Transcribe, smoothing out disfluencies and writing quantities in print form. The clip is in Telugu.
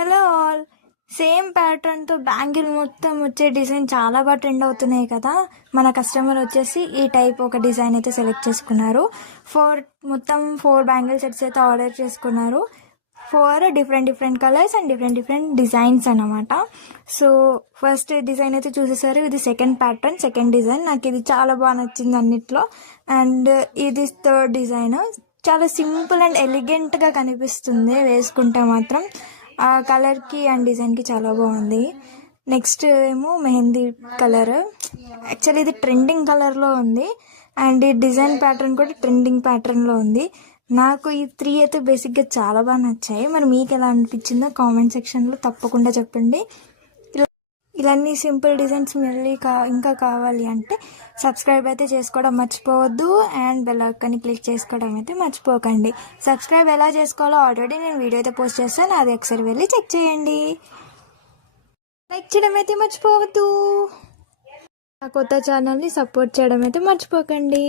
హలో ఆల్, సేమ్ ప్యాటర్న్తో బ్యాంగిల్ మొత్తం వచ్చే డిజైన్ చాలా బాగా ట్రెండ్ అవుతున్నాయి కదా. మన కస్టమర్ వచ్చేసి ఈ టైప్ ఒక డిజైన్ అయితే సెలెక్ట్ చేసుకున్నారు. మొత్తం ఫోర్ బ్యాంగిల్ సెట్స్ అయితే ఆర్డర్ చేసుకున్నారు. 4 different colours and different designs అన్నమాట. సో ఫస్ట్ డిజైన్ అయితే చూసేసారు. ఇది సెకండ్ డిజైన్. నాకు ఇది చాలా బాగా నచ్చింది అన్నిట్లో. అండ్ ఇది థర్డ్ డిజైన్. చాలా సింపుల్ అండ్ ఎలిగెంట్గా కనిపిస్తుంది వేసుకుంటే మాత్రం. ఆ కలర్కి అండ్ డిజైన్కి చాలా బాగుంది. నెక్స్ట్ ఏమో మెహందీ కలర్. యాక్చువల్లీ ఇది ట్రెండింగ్ కలర్లో ఉంది అండ్ ఈ డిజైన్ ప్యాటర్న్ కూడా ట్రెండింగ్ ప్యాటర్న్లో ఉంది. నాకు ఈ 3 అయితే బేసిక్గా చాలా బాగా నచ్చాయి. మరి మీకు ఎలా అనిపించిందో కామెంట్ సెక్షన్లో తప్పకుండా చెప్పండి. ఇలాంటి సింపుల్ డిజైన్స్ మళ్ళీ ఇంకా కావాలి అంటే సబ్స్క్రైబ్ అయితే చేసుకోవడం మర్చిపోవద్దు అండ్ బెల్ ఐకాన్ని క్లిక్ చేసుకోవడం అయితే మర్చిపోకండి. సబ్స్క్రైబ్ ఎలా చేసుకోవాలో ఆల్రెడీ నేను వీడియో అయితే పోస్ట్ చేస్తాను, అది ఒకసారి వెళ్ళి చెక్ చేయండి. లైక్ చేయడం అయితే మర్చిపోవద్దు. ఆ కొత్త ఛానల్ని సపోర్ట్ చేయడం అయితే మర్చిపోకండి.